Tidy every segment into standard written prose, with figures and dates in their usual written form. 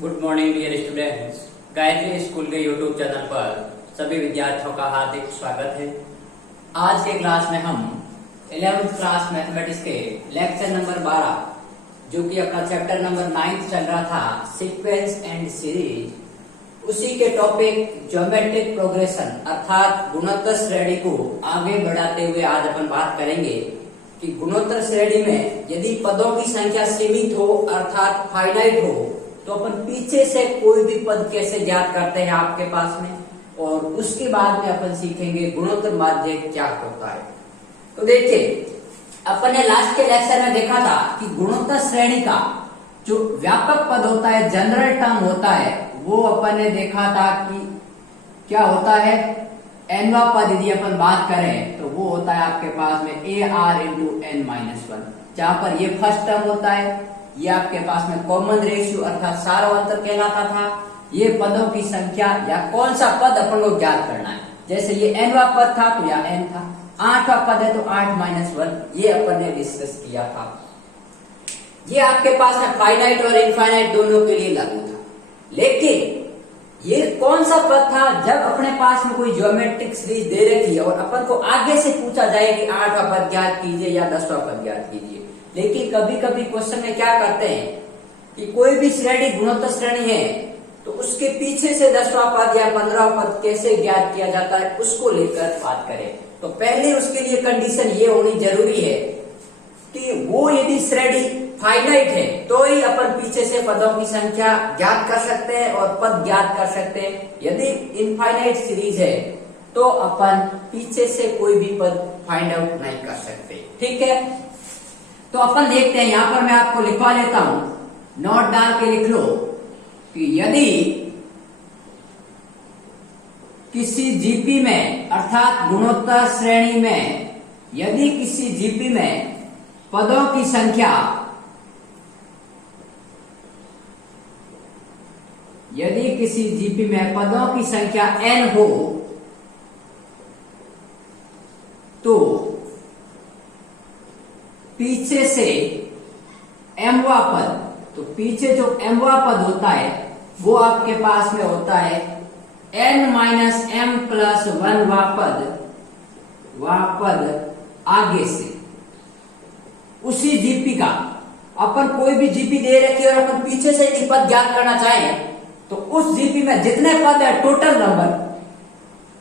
Good morning dear students. Gayatri school के YouTube channel पर सभी विद्यार्थियों का हार्दिक स्वागत है। आज के क्लास में हम 11th क्लास मैथमेटिक्स के लेक्चर नंबर 12 जो कि अपना चैप्टर नंबर 9 चल रहा था, सीक्वेंस एंड सीरीज, उसी के टॉपिक ज्योमेट्रिक प्रोग्रेशन अर्थात गुणोत्तर श्रेणी को आगे बढ़ाते हुए आज अपन बात करेंगे कि गुणोत्तर श्रेणी में यदि पदों की संख्या सीमित हो अर्थात फाइनाइट हो तो अपन पीछे से कोई भी पद कैसे ज्ञात करते हैं आपके पास में, और उसके बाद में अपन सीखेंगे गुणोत्तर माध्य क्या होता है। तो देखिए, अपन ने लास्ट के लेक्चर में देखा था कि गुणोत्तर श्रेणी का जो व्यापक पद होता है, जनरल टर्म होता है, वो अपन ने देखा था कि क्या होता है, एनवा पद यदि अपन बात करें तो वो होता है आपके पास में a r into n minus one, जहां पर ये फर्स्ट टर्म होता है। ये आपके पास में कॉमन रेशियो अर्थात सार्वअंतर कहलाता था। ये पदों की संख्या या कौन सा पद अपन को ज्ञात करना है, जैसे ये एनवा पद था तो या एन था, 8वां पद है तो 8 माइनस 1, ये अपन ने डिस्कस किया था। ये आपके पास में फाइनाइट और इनफाइनाइट दोनों के लिए लागू था। लेकिन ये कौन सा पद था जब अपने पास में कोई ज्योमेट्रिक सीरीज दे रखी है और अपन को आगे से पूछा जाए कि 8वां पद ज्ञात कीजिए या 10वां पद ज्ञात कीजिए। लेकिन कभी कभी क्वेश्चन में क्या करते हैं कि कोई भी श्रेणी गुणोत्तर श्रेणी है तो उसके पीछे से 10वां पद या 15वां पद कैसे ज्ञात किया जाता है उसको लेकर बात करें। तो पहले उसके लिए कंडीशन ये होनी जरूरी है कि वो यदि श्रेणी फाइनाइट है तो ही अपन पीछे से पदों की संख्या ज्ञात कर सकते हैं और पद ज्ञात कर सकते हैं। यदि इनफाइनाइट सीरीज है तो अपन पीछे से कोई भी पद फाइंड आउट नहीं कर सकते। ठीक है, तो अपन देखते हैं, यहां पर मैं आपको लिखवा लेता हूं, नोट डाल के लिख लो कि यदि किसी जीपी में अर्थात गुणोत्तर श्रेणी में यदि किसी जीपी में पदों की संख्या यदि किसी जीपी में पदों की संख्या n हो तो पीछे से mवा पद, तो पीछे जो mवा पद होता है वो आपके पास में होता है n माइनस m प्लस 1 वह पद आगे से उसी जीपी का। अपन कोई भी जीपी दे रखी है और अपन पीछे से यदि पद ज्ञात करना चाहें तो उस जीपी में जितने पद है, टोटल नंबर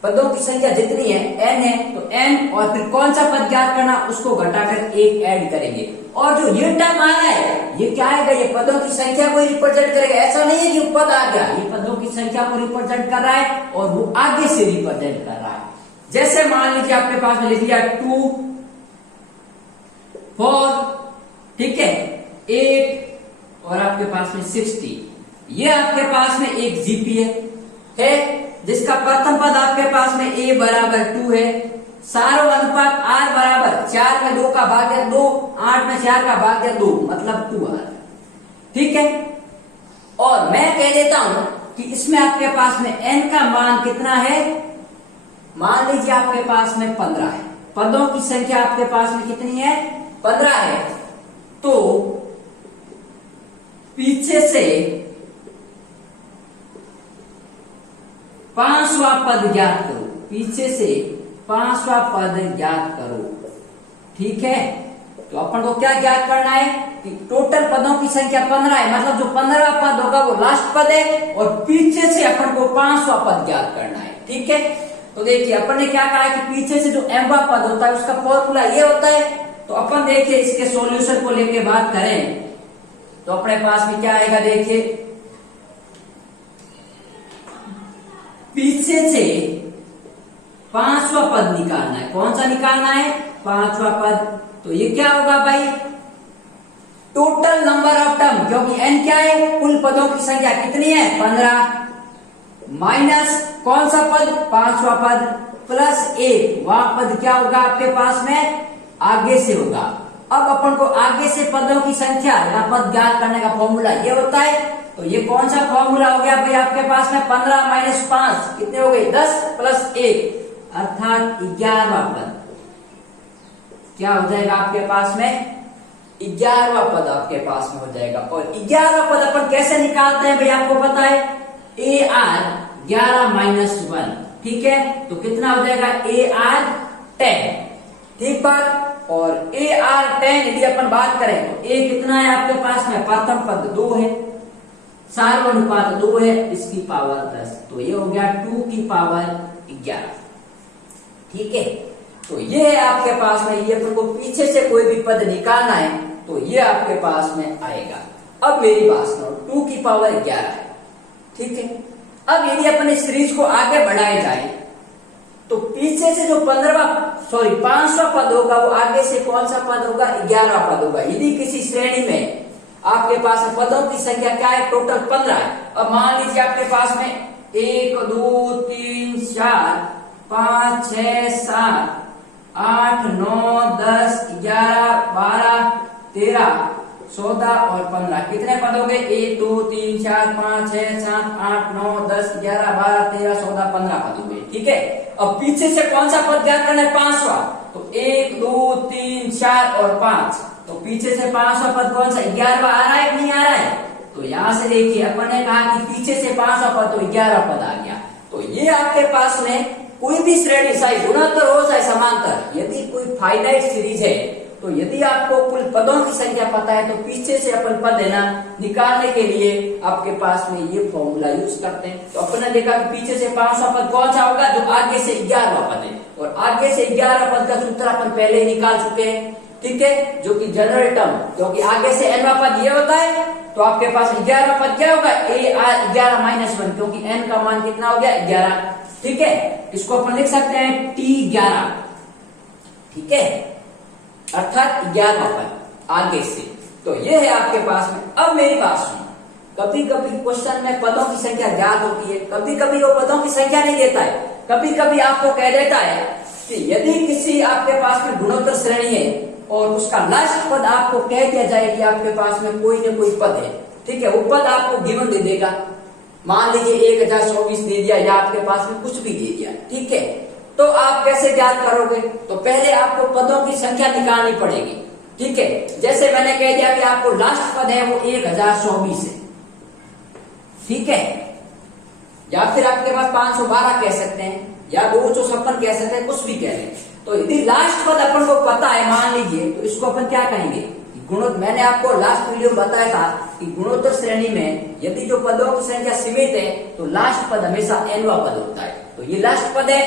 पदों की संख्या जितनी है n है तो n, और फिर कौन सा पद ज्ञात करना उसको घटाकर 1 ऐड करेंगे। और जो ये टर्म आ रहा है ये क्या आएगा, ये पदों की संख्या को रिप्रेजेंट करेगा। ऐसा नहीं है कि वो पद आ गया, ये पदों की संख्या को रिप्रेजेंट कर रहा है और वो आगे से रिप्रेजेंट कर रहा है। जैसे मान लीजिए आपके पास में लिख दिया 2 4, ठीक है, 8 और आपके पास में 60। ये आपके पास में एक जीपी है जिसका प्रथम पद आपके पास में a बराबर 2 है, सारो अनुपात r बराबर 4 में 2 का भाग्य 2, 8 में 4 का भाग्य 2 मतलब 2r। ठीक है, और मैं कह देता हूं कि इसमें आपके पास में n का मान कितना है, मान लीजिए आपके पास में 15 है। पदों की संख्या आपके पास में कितनी है, 15 है। तो पीछे से 5वां पद ज्ञात करो, पीछे से 5वां पद ज्ञात करो। ठीक है, तो अपन को क्या ज्ञात करना है कि टोटल पदों की संख्या 15 है, मतलब जो 15वां पद होगा वो लास्ट पद है और पीछे से अपन को 5वां पद ज्ञात करना है। ठीक है, तो देखिए अपन ने क्या कहा है कि पीछे से जो mवां पद होता है उसका फॉर्मूला ये होता है। तो अपन देखिए इसके सॉल्यूशन को लेके बात करें तो अपने पास में क्या आएगा, देखिए पीछे से 5वां पद निकालना है। कौन सा निकालना है, 5वां पद। तो ये क्या होगा भाई, टोटल नंबर ऑफ टर्म, क्योंकि n क्या है, कुल पदों की संख्या कितनी है 15, माइनस कौन सा पद 5वां पद प्लस 1, वह पद क्या होगा आपके पास में आगे से होगा। अब अपन को आगे से पदों की संख्या या पद ज्ञात करने का फॉर्मूला ये होता है। तो ये कौन सा फॉर्मूला हो गया भाई आपके पास में, 15 माइनस 5 कितने हो गए 10 प्लस 1 अर्थात 11वां पद क्या हो जाएगा आपके पास में 11वां पद आपके पास में हो जाएगा। और 11वां पद अपन कैसे निकालते हैं भाई, आपको पता है AR 11 माइनस 1, ठीक है। तो कितना हो जाएगा AR 10, ठीक बात। और AR 10 यदि अपन बात करें तो A कितना है आपके पास में, प्रथम पद 2 है, सार्वनुपात 2 है, इसकी पावर 10, तो ये हो गया 2 की पावर 11, ठीक है। तो ये है आपके पास में, ये अपन को पीछे से कोई भी पद निकालना है तो ये आपके पास में आएगा। अब मेरी बात सुनो, 2 की पावर 11 है, ठीक है। अब यदि अपन इस सीरीज को आगे बढ़ाए जाए तो पीछे से जो 5वां पद होगा वो आगे से कौन सा पद होगा, 11वां पद होगा। यदि किसी श्रेणी में आपके पास पदों की संख्या क्या है, टोटल 15 है। अब मान लीजिए आपके पास में 1 2 3 4 5 6 7 8 9 10 11 12 13 14 और 15, कितने पद हो गए, 1 2 3 4 5 6 7 8 9 10 11 12 13 14 15 पद हो गए, ठीक है। अब पीछे से कौन सा पद ज्ञात करना है, 5वां, तो 1 2 3 4 और 5, तो पीछे से 5वां पद कौन सा, 11वां आ रहा है कि नहीं आ रहा है। तो यहां से देखिए अपन ने कहा कि पीछे से 5वां पद, तो 11वां पद आ गया। तो ये आपके पास में कोई भी श्रेणी, चाहे गुणोत्तर हो चाहे समांतर, यदि कोई फाइनाइट सीरीज है तो यदि आपको कुल पदों की संख्या पता है तो पीछे से अपन पद है ना निकालने के लिए आपके पास में ये फॉर्मूला यूज करते हैं। तो अपन ने देखा कि पीछे से 5वां पद कौन सा होगा, जो आगे से 11वां पद है, और आगे से 11वां पद का सूत्र अपन पहले ही निकाल चुके हैं, ठीक है, जो कि जनरल टर्म, क्योंकि आगे से nवां पद ये होता है तो आपके पास 11वां पद क्या होगा, AR 11 माइनस 1, क्योंकि n का मान कितना हो गया, 11, ठीक है। इसको अपन लिख सकते हैं T11, ठीक है, अर्थात 11वां पद आगे से। तो ये है आपके पास में। अब मेरी बात सुनो, कभी कभी क्वेश्चन में पदों की संख्या ज्ञात होती है, कभी कभी वो पदों की संख्या नहीं देता है, कभी कभी आपको कह देता है कि यदि किसी आपके पास में गुणोत्तर श्रेणी है और उसका लास्ट पद आपको कह दिया जाए कि आपके पास में कोई न कोई पद है, ठीक है, वो पद आपको गिवन दे देगा, मान लीजिए 1024 दे दिया या आपके पास में कुछ भी दे दिया, ठीक है। तो आप कैसे ज्ञात करोगे, तो पहले आपको पदों की संख्या निकालनी पड़ेगी, ठीक है। जैसे मैंने कह दिया कि आपको लास्ट पद है वो 1024 है, ठीक है, या फिर आपके पास 512 कह सकते हैं या 256 कह सकते हैं, कुछ भी कह लें। तो यदि लास्ट पद अपन को पता है मान लीजिए, तो इसको अपन क्या कहेंगे, मैंने आपको लास्ट वीडियो में बताया था कि गुणोत्तर श्रेणी में यदि जो पदों की संख्या सीमित है तो लास्ट पद हमेशा nवां पद होता है। तो ये लास्ट पद है,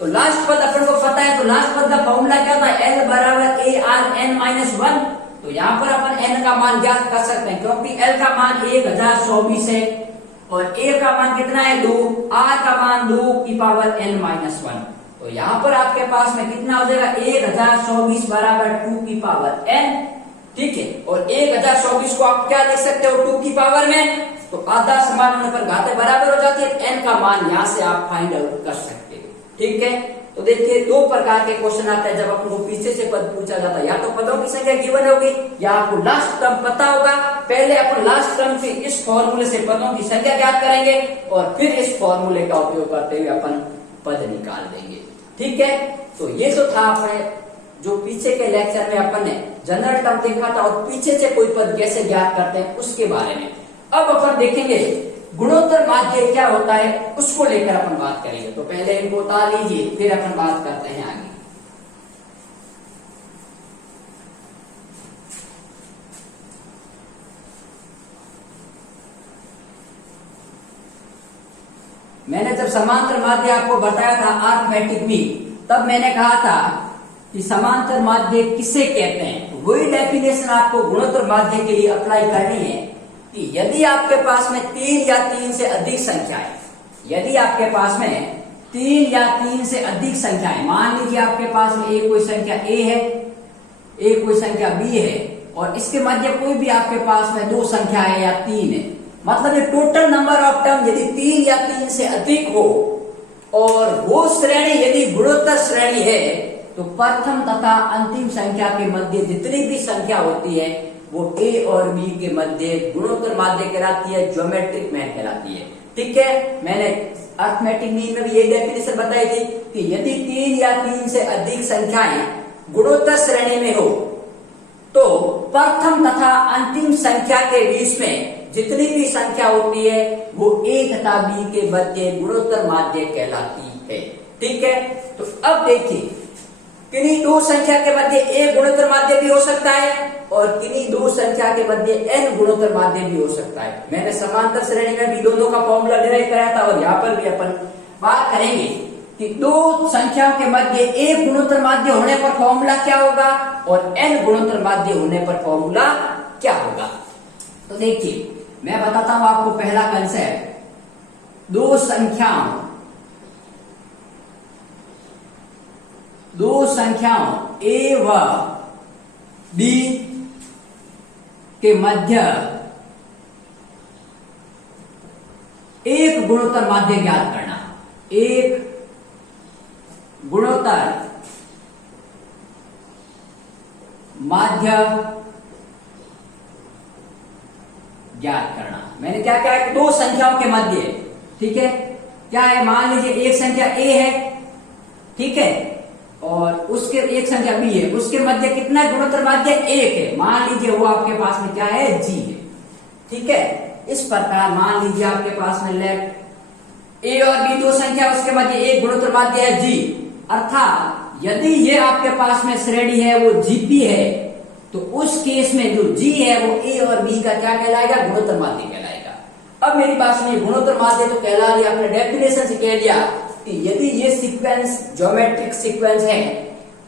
तो लास्ट पद अपन को पता है, तो लास्ट पद का फॉर्मूला क्या होता है, L बराबर ARn-1। तो यहाँ पर अपन n का मान ज्ञात कर सकते हैं, क्योंकि L का मान 1024 है और A का मान कितना है, 2, R का मान 2 की पावर n-1। तो यहाँ पर आपके पास में कितना हो जाएगा, 1024 बराबर 2 की पावर n, ठीक है। और 1024 को आप क्या लिख सकते हो 2 की पावर में, तो आधा समान होने पर घातें बराबर हो जाती है, n का मान यहाँ से आप फाइंड आउट कर सकते हो, ठीक है। तो देखिए 2 प्रकार के क्वेश्चन आते हैं जब आपको पीछे से पद पूछा जाता है, या तो पदों की संख्या गिवन होगी या आपको लास्ट टर्म पता होगा। पहले अपन लास्ट टर्म के इस फॉर्मूले से पदों की संख्या ज्ञात करेंगे और फिर इस फॉर्मूले का उपयोग करते हुए अपन पद निकाल देंगे, ठीक है। तो ये तो था अपने जो पीछे के लेक्चर में अपन ने जनरल टर्म देखा था और पीछे से कोई पद कैसे ज्ञात करते हैं उसके बारे में। अब अपन देखेंगे गुणोत्तर माध्य क्या होता है, उसको लेकर अपन बात करेंगे। तो पहले इनको उतार लीजिए, फिर अपन बात करते हैं आगे। मैंने जब समांतर माध्य आपको बताया था अर्थमेटिक में, तब मैंने कहा था कि समांतर माध्य किसे कहते हैं। वही डेफिनेशन आपको गुणोत्तर माध्य के लिए अप्लाई करनी है कि यदि आपके पास में 3 या 3 से अधिक संख्या है, यदि आपके पास में 3 या 3 से अधिक संख्या है, मान लीजिए आपके पास में एक कोई संख्या a है, एक कोई संख्या b है और इसके मध्य कोई भी आपके पास में 2 संख्या है या 3 है, मतलब ये टोटल नंबर ऑफ टर्म यदि 3 या 3 से अधिक हो और वो श्रेणी यदि गुणोत्तर श्रेणी है, तो प्रथम तथा अंतिम संख्या के मध्य जितनी भी संख्या होती है वो a और b के मध्य गुणोत्तर माध्य कहलाती है, ज्योमेट्रिक मीन कहलाती है, ठीक है। मैंने अर्थमेटिक मीन में भी यही डेफिनेशन बताई थी कि यदि 3 या 3 से अधिक संख्याएं गुणोत्तर श्रेणी में हो तो प्रथम तथा अंतिम संख्या के बीच में जितनी भी संख्या होती है वो a तथा b के मध्य गुणोत्तर माध्य कहलाती है। ठीक है, तो अब देखिए किन्हीं दो संख्या के मध्य एक गुणोत्तर माध्य भी हो सकता है और किन्हीं दो संख्या के मध्य n गुणोत्तर माध्य भी हो सकता है। मैंने समांतर श्रेणी में भी दोनों का फॉर्मूला डिराइव कराया था और यहाँ पर भी अपन बात करेंगे कि दो संख्याओं के मध्य एक गुणोत्तर माध्य होने पर फॉर्मूला क्या होगा और n गुणोत्तर माध्य होने पर फॉर्मूला क्या होगा। तो देखिए मैं बताता हूं आपको पहला कंसेप्ट। दो संख्याओं a व b के मध्य एक गुणोत्तर माध्य ज्ञात करना। एक गुणोत्तर माध्य ज्ञात करना। मैंने क्या कहा है, दो संख्याओं के मध्य, ठीक है, क्या है, मान लीजिए एक संख्या a है, ठीक है, और उसके एक संख्या b है, उसके मध्य कितना गुणोत्तर माध्य एक है। मान लीजिए वो आपके पास में क्या है, g है। ठीक है, इस प्रकार मान लीजिए आपके पास में लेफ्ट a और b दो संख्या, उसके मध्य एक गुणोत्तर माध्य है g, अर्थात यदि ये आपके पास में श्रेणी है वो gp है, तो उस केस में जो g है वो a और b का क्या कहलाएगा, गुणोत्तर माध्य कहलाएगा। अब मेरी बात सुनिए, गुणोत्तर माध्य तो कहला लिया, आपने डेफिनेशन से कह दिया कि यदि ये सीक्वेंस ज्योमेट्रिक सीक्वेंस है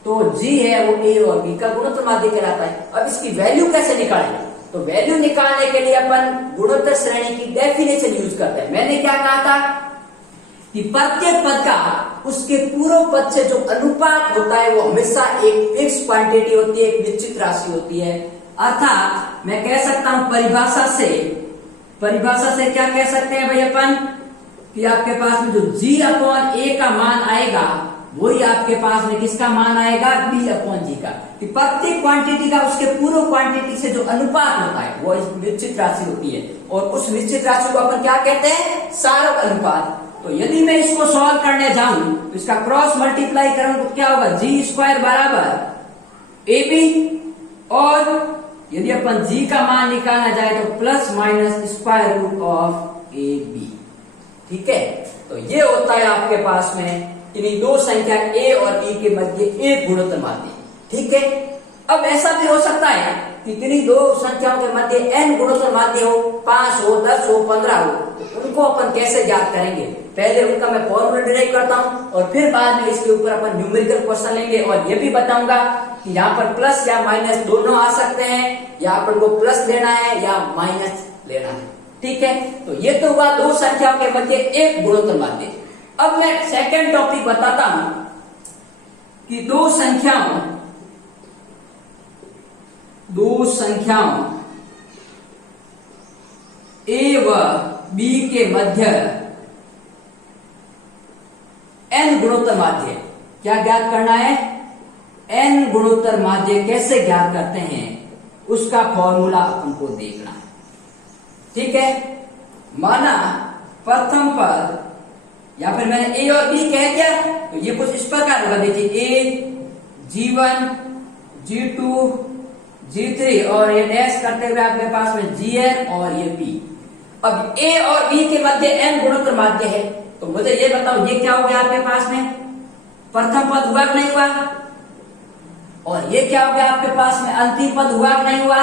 तो g है वो a और b का गुणोत्तर माध्य कहलाता है। अब इसकी वैल्यू कैसे निकालें, तो वैल्यू निकालने के लिए अपन गुणोत्तर श्रेणी की डेफिनेशन यूज करते हैं। मैंने क्या कहा था कि प्रत्येक पद का उसके पूर्व पद से जो अनुपात होता है वो हमेशा एक फिक्स क्वांटिटी होती है, एक निश्चित राशि होती है। अर्थात मैं कह सकता हूं परिभाषा से क्या कह सकते हैं भाई अपन कि आपके पास में जो g अपॉन a का मान आएगा वही आपके पास में किसका मान आएगा, b अपॉन g का। कि प्रत्येक क्वांटिटी का उसके पूर्व क्वांटिटी से जो अनुपात होता है वो निश्चित राशि होती है और उस निश्चित राशि को अपन क्या कहते हैं, सारक अनुपात। तो यदि मैं इसको सॉल्व करने जाऊं तो इसका क्रॉस मल्टीप्लाई करूं तो क्या होगा, जी स्क्वायर बराबर ए बी, और यदि अपन g का मान निकालना जाए तो plus minus square root of a b. ठीक है, तो ये होता है आपके पास में इन्हीं दो संख्या a और b के मध्य एक गुणोत्तर माध्य। ठीक है, अब ऐसा भी हो सकता है कि किन्हीं दो संख्याओं के मध्य n गुणोत्तर माध्य हो, 5 हो, 10 हो, 15 हो, तो उनको अपन कैसे ज्ञात करेंगे। पहले उनका मैं फॉर्मूला डिराइव करता हूं और फिर बाद में इसके ऊपर अपन न्यूमेरिकल क्वेश्चन लेंगे और ये भी बताऊंगा कि यहाँ पर प्लस या माइनस दोनों आ सकते हैं, या अपन को प्लस लेना है या माइनस लेना है। ठीक है, तो ये तो हुआ दो संख्याओं के मध्य एक गुणोत्तर माध्य। अब मैं सेकंड टॉपिक बताता हूं कि दो संख्याओं a व b के मध्य n गुणोत्तर माध्य क्या ज्ञात करना है, n गुणोत्तर माध्य कैसे ज्ञात करते हैं उसका फॉर्मूला अपन को देखना है। ठीक है, माना प्रथम पद या फिर मैंने a और b कह दिया तो ये कुछ इस प्रकार होगा। देखिए a, g1, g2, g3 और ये डैश करते हुए आपके पास में gn और ये b। अब a और b के मध्य n गुणोत्तर माध्य है, तो मुझे ये बताओ ये क्या हो गया आपके पास में, प्रथम पद हुआ कि नहीं हुआ, और ये क्या हो गया आपके पास में अंतिम पद हुआ कि नहीं हुआ,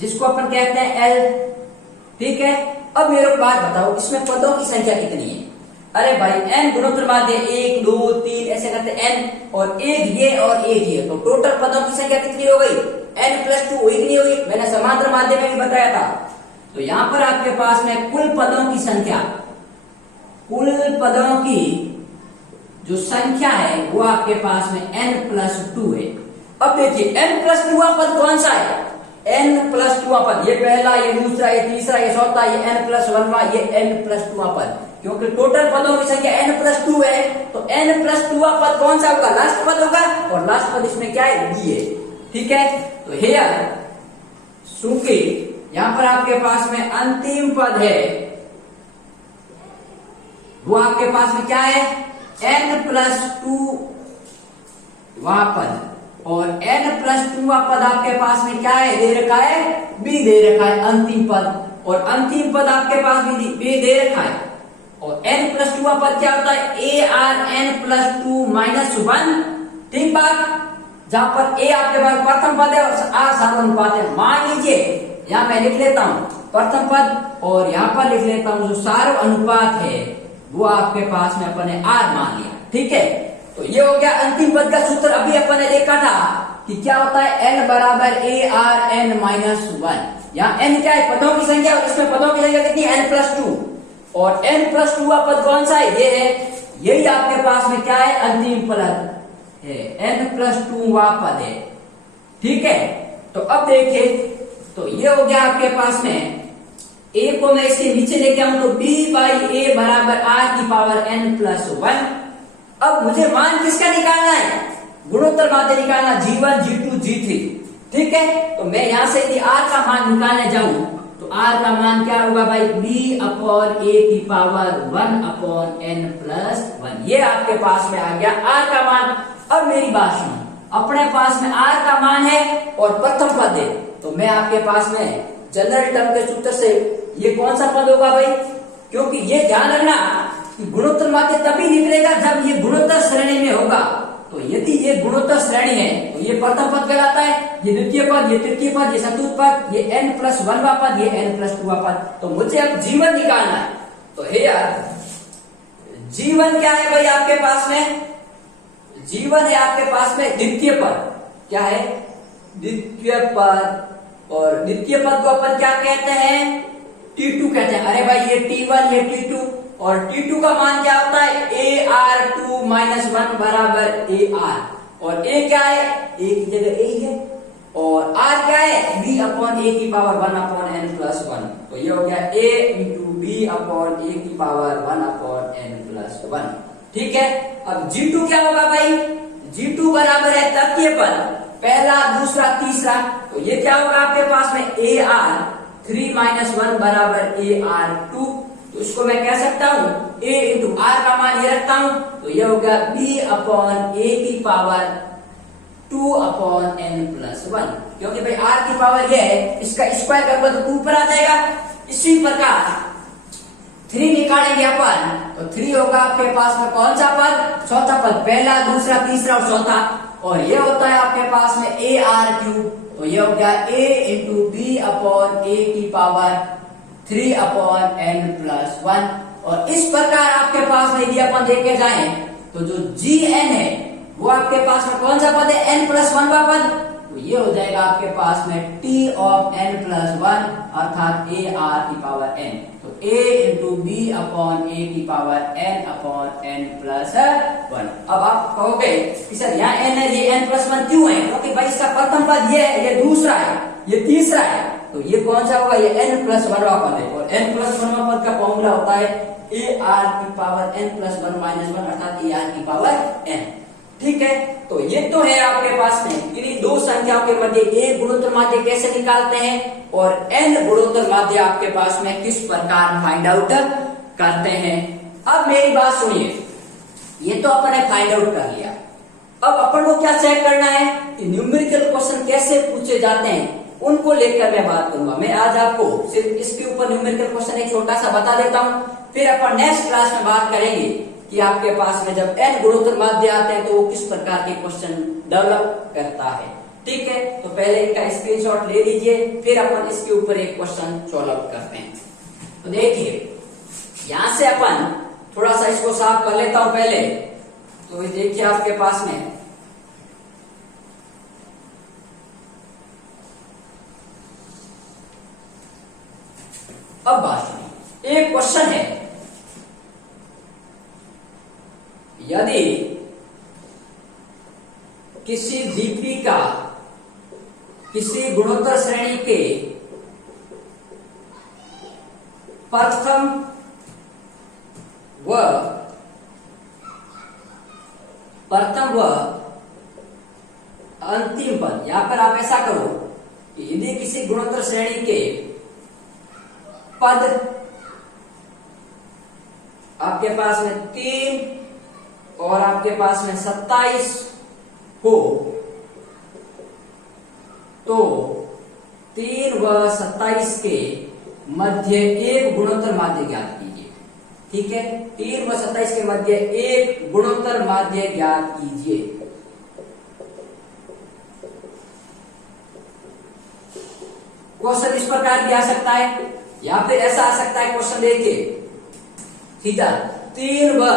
जिसको अपन कहते हैं l। ठीक है, अब मेरे को बात बताओ इसमें पदों की संख्या कितनी है। अरे भाई n गुणोत्तर माध्य 1 2 3 ऐसे करते n, और एक ये और एक ये, तो टोटल पदों की संख्या कितनी हो गई, n प्लस 2 हुई कि नहीं हुई। मैंने समांतर माध्य में भी बताया था। तो यहां पर आपके पास में कुल पदों की संख्या, कुल पदों की जो संख्या है वो आपके पास में n प्लस 2 है। अब देखिए n प्लस 2 पद कौन सा है, n प्लस 2 पद, ये पहला, ये दूसरा, ये तीसरा, ये चौथा, ये n प्लस 1, ये n प्लस 2 पद। क्योंकि टोटल पदों की संख्या n प्लस 2 है तो n प्लस 2 पद कौन सा होगा, लास्ट पद होगा, और लास्ट पद इसमें क्या है, b है। ठीक है, तो हेयर चूंकि यहां पर आपके पास में अंतिम पद है वो आपके पास में क्या है, n प्लस 2 पद, और n+2 पद आपके पास में क्या है, दे रखा है, b दे रखा है अंतिम पद, और अंतिम पद आपके पास भी दे रखा है। और n+2 पद क्या होता है, ARn+2 -1, ठीक बात, जहां पर a आपके पास प्रथम पद है और r सार्वनुपात है। मान लीजिए यहां मैं लिख लेता हूं प्रथम पद और यहां पर लिख लेता हूं जो सार्व अनुपात है वो आपके पास में अपन ने r मान लिया, ठीक है। तो ये हो गया अंतिम पद का सूत्र। अभी अपन ने देखा था कि क्या होता है, n बराबर ARn-1। यहाँ n क्या है, पदों की संख्या, और इसमें पदों की संख्या कितनी है, n+2, और n+2 पद कौन सा है, ये है, यही आपके पास में क्या है, अंतिम पद है, n+2 पद है, ठीक है। तो अब देखिए, तो ये हो गया आपके पास में, a को मैं इसके नीचे लेके आऊं तो b/a बराबर r⁻n+1। अब मुझे मान किसका निकालना है, गुणोत्तर माध्य निकालना, G1 G2 G3, ठीक है। तो मैं यहां से यदि r का मान निकालने जाऊं तो r का मान क्या होगा भाई, b/a⁻1/n+1, ये आपके पास में आ गया r का मान। अब मेरी बात सुनो, अपने पास में r का मान है और प्रथम पद है, तो मैं आपके पास में जनरल टर्म के सूत्र से ये कौन सा पद होगा भाई, क्योंकि ये ध्यान रखना कि गुणोत्तर माध्य तभी निकलेगा जब ये गुणोत्तर श्रेणी में होगा। तो यदि ये गुणोत्तर श्रेणी है तो ये प्रथम पद कहलाता है, ये द्वितीय पद, ये तृतीय पद, ये चतुर्थ पद, ये n+1 पद, ये n+2 पद। तो मुझे अब जीवन निकालना है। तो हे यार, जीवन क्या है भाई आपके पास में, जीवन है आपके पास में द्वितीय पद, क्या है, द्वितीय पद, और द्वितीय पद को अपन क्या कहते हैं, T2 कहते हैं। अरे भाई ये T1 ये T2, और T2 का मान क्या होता है, AR2-1 बराबर AR, और A क्या है, A की जगह A है, और R क्या है, b/a⁻1/n+1। तो ये हो गया a × b/a⁻1/n+1, ठीक है। अब G2 क्या होगा भाई, G2 बराबर है तृतीय पद, पहला दूसरा तीसरा, तो ये क्या होगा आपके पास में, AR3-1 बराबर AR2। तो इसको मैं कह सकता हूं a × r का मान ये रखता हूं, तो ये होगा b/a⁻2/n+1, क्योंकि भाई r की पावर ये है, इसका स्क्वायर करोगे तो ऊपर आ जाएगा। इसी प्रकार 3 निकालेंगे अपन, तो 3 होगा आपके पास में कौन सा पद, चौथा पद, पहला दूसरा तीसरा और चौथा, और ये होता है आपके पास में AR3। तो ये हो गया a × b/a⁻3/n+1। और इस प्रकार आपके पास में यदि अपन देखे जाएं तो जो Gn है वो आपके पास में कौन सा पद है, n+1 पद, तो ये हो जाएगा आपके पास में T(n+1) अर्थात AR⁻n। तो a × b/n/n+1। अब आप कहोगे कि सर यहाँ n है, ये n+1 क्यों है, क्योंकि भाई इसका प्रथम पद ये है, ये दूसरा है, ये तीसरा है, तो ये कौन सा होगा, ये n+1 पद है, और n+1 पद का फॉर्मूला होता है AR⁻n+1-1 अर्थात AR⁻n, ठीक है। तो ये तो है आपके पास में इन्हीं दो संख्याओं के मध्य एक गुणोत्तर माध्य कैसे निकालते हैं, और n गुणोत्तर माध्य आपके पास में किस प्रकार फाइंड आउट करते हैं। अब मेरी बात सुनिए, ये तो अपन ने फाइंड आउट कर लिया, अब अपन को क्या चेक करना है कि न्यूमेरिकल क्वेश्चन कैसे पूछे जाते हैं, उनको लेकर मैं बात करूंगा। मैं आज आपको सिर्फ इसके ऊपर न्यूमेरिकल क्वेश्चन एक छोटा सा बता देता हूं, फिर अपन नेक्स्ट क्लास में बात करेंगे कि आपके पास में जब n गुणोत्तर माध्य आते हैं तो वो किस प्रकार के क्वेश्चन डेवलप करता है, ठीक है। तो पहले इनका स्क्रीनशॉट ले लीजिए, फिर अपन इसके ऊपर एक क्वेश्चन सॉल्व करते हैं। तो देखिए यहां से अपन थोड़ा सा इसको साफ कर लेता हूं पहले। तो देखिए आपके पास में अब बात सुनिए, एक क्वेश्चन है, यदि किसी दीपिका किसी गुणोत्तर श्रेणी के प्रथम व अंतिम पद, यहां पर आप ऐसा करो कि यदि किसी गुणोत्तर श्रेणी के पद आपके पास में 3 और आपके पास में 27 हो, तो 3 व 27 के मध्य एक गुणोत्तर माध्य ज्ञात कीजिए। ठीक है, 3 व 27 के मध्य एक गुणोत्तर माध्य ज्ञात कीजिए। क्वेश्चन इस प्रकार भी आ सकता है या फिर ऐसा आ सकता है, क्वेश्चन देखिए सीधा 3 व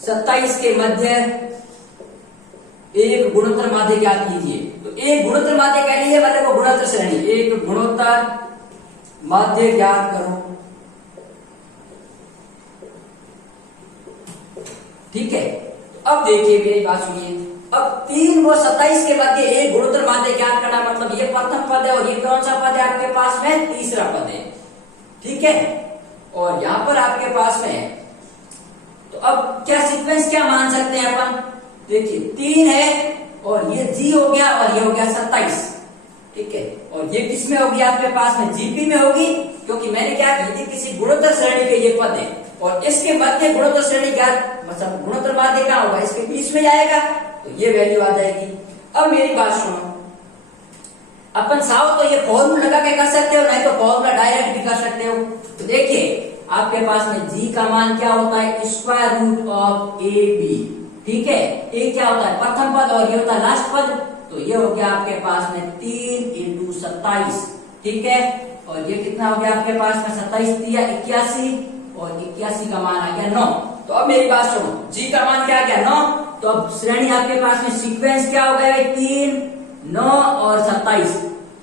27 के मध्य एक गुणोत्तर माध्य ज्ञात कीजिए। तो एक गुणोत्तर माध्य कह लीजिए, मतलब वो गुणोत्तर श्रेणी, एक गुणोत्तर माध्य ज्ञात करो। ठीक है, तो अब देखिए मेरी बात सुनिए। अब 3 व 27 के मध्य एक गुणोत्तर माध्य ज्ञात करना, मतलब ये प्रथम पद है और ये कौन सा पद है आपके पास में, तीसरा पद है। ठीक है, और यहां पर आपके पास में, तो अब क्या सीक्वेंस क्या मान सकते हैं अपन, देखिए 3 है और ये जी हो गया और ये हो गया 27। ठीक है, और ये किसमें होगी आपके पास में, जीपी में होगी, क्योंकि मैंने क्या की थी, किसी गुणोत्तर श्रेणी के ये पद है और इसके मध्य गुणोत्तर श्रेणी क्या, मतलब गुणोत्तर माध्य क्या होगा, इसके बीच में जाएगा, तो ये वैल्यू आ जाएगी। अब मेरी बात सुनो, अपन चाहो तो ये फॉर्मूला लगा के कर सकते हो, नहीं तो फॉर्मूला डायरेक्ट भी कर सकते हो। तो देखिए आपके पास में जी का मान क्या होता है, square root of a b. ठीक है, ए क्या होता है, प्रथम पद और ये होता है लास्ट पद, तो ये हो गया आपके पास में 3 × 27। ठीक है, और ये कितना हो गया आपके पास में, 27 दिया 81 और 81 का मान आ गया 9। तो अब मेरी बात सुनो, जी का मान क्या आ गया 9, तो अब श्रेणी आपके पास में सीक्वेंस क्या हो गया, 3, 9 और 27।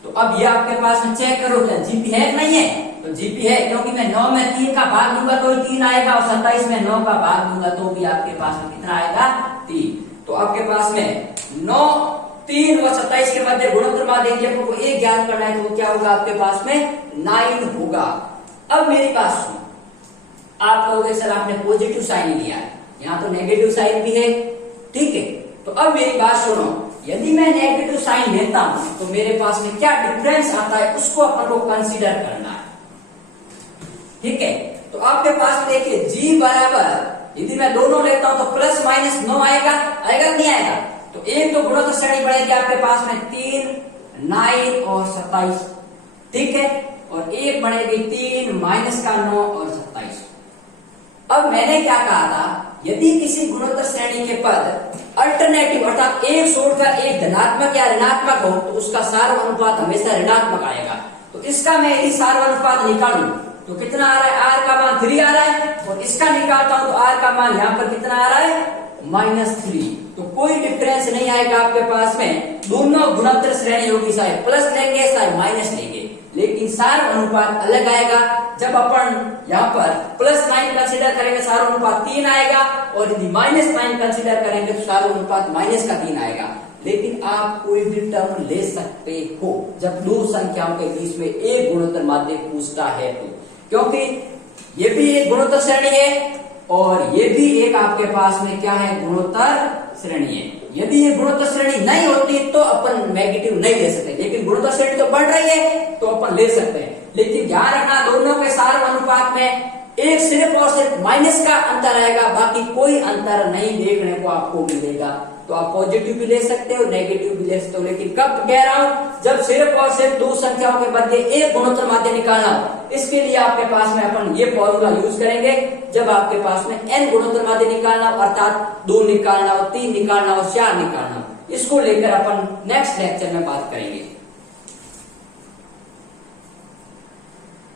तो अब ये आपके पास में चेक करो क्या जीपी है कि नहीं है, तो जीपी है, क्योंकि मैं 9 में 3 का भाग दूंगा तो 3 आएगा और 27 में 9 का भाग दूंगा तो भी आपके पास में कितना आएगा, 3। तो आपके पास में 9, 3 व 27 के मध्य गुणोत्तर माध्य को एक ज्ञात करना है, तो क्या होगा आपके पास में 9 होगा। अब मेरी बात सुनो, आप कहोगे सर आपने पॉजिटिव साइन लिया है, यहाँ तो नेगेटिव साइन भी है। ठीक है, तो अब मेरी बात सुनो, यदि मैं नेगेटिव साइन लेता हूं तो मेरे पास में क्या डिफरेंस आता है, उसको अपन को कंसीडर करना है। ठीक है, तो आपके पास में देखिए जी बराबर, यदि मैं दोनों लेता हूं तो प्लस माइनस 9 आएगा, आएगा नहीं आएगा, तो एक तो गुणोत्तर श्रेणी बढ़ेगी आपके पास में 3, 9 और 27। ठीक है, और एक बढ़ेगी 3 माइनस का 9 और 27। अब मैंने क्या कहा था, यदि किसी गुणोत्तर श्रेणी के पद अल्टरनेटिव अर्थात एक छोड़कर एक धनात्मक या ऋणात्मक हो तो उसका सार्व अनुपात हमेशा ऋणात्मक आएगा। तो इसका मैं यदि सार्व अनुपात निकालूं तो कितना आ रहा है, आर का मान 3 आ रहा है, और इसका निकालता हूं तो आर का मान यहाँ पर कितना आ रहा है, -3। तो कोई डिफरेंस नहीं आएगा आपके पास में, दोनों गुणोत्तर श्रेणी होगी, चाहे प्लस लेंगे चाहे माइनस लेंगे, लेकिन सार्व अनुपात अलग आएगा। जब अपन यहाँ पर +9 कंसीडर करेंगे सार्व अनुपात 3 आएगा, और यदि -9 कंसीडर करेंगे तो सार्व अनुपात -3 आएगा। लेकिन आप कोई भी टर्म ले सकते हो जब दो संख्याओं के बीच में एक गुणोत्तर माध्य पूछता है तो, क्योंकि ये भी एक गुणोत्तर श्रेणी है और ये भी एक आपके पास में क्या है, गुणोत्तर श्रेणी है। यदि ये गुणोत्तर श्रेणी नहीं होती तो अपन नेगेटिव नहीं ले सकते, लेकिन गुणोत्तर श्रेणी तो बढ़ रही है तो अपन ले सकते हैं। लेकिन ध्यान रखना, दोनों के सार्व अनुपात में एक सिर्फ और सिर्फ माइनस का अंतर आएगा, बाकी कोई अंतर नहीं देखने को आपको मिलेगा। तो आप पॉजिटिव भी ले सकते हो, नेगेटिव भी ले सकते हो, लेकिन कब कह रहा हूं, जब सिर्फ और सिर्फ दो संख्याओं के मध्य एक गुणोत्तर माध्य निकालना हो। इसके लिए आपके पास में अपन ये फॉर्मूला यूज करेंगे, जब आपके पास में n गुणोत्तर माध्य निकालना हो, अर्थात 2 निकालना हो, 3 निकालना हो, 4 निकालना हो। इसको लेकर अपन नेक्स्ट लेक्चर में बात करेंगे।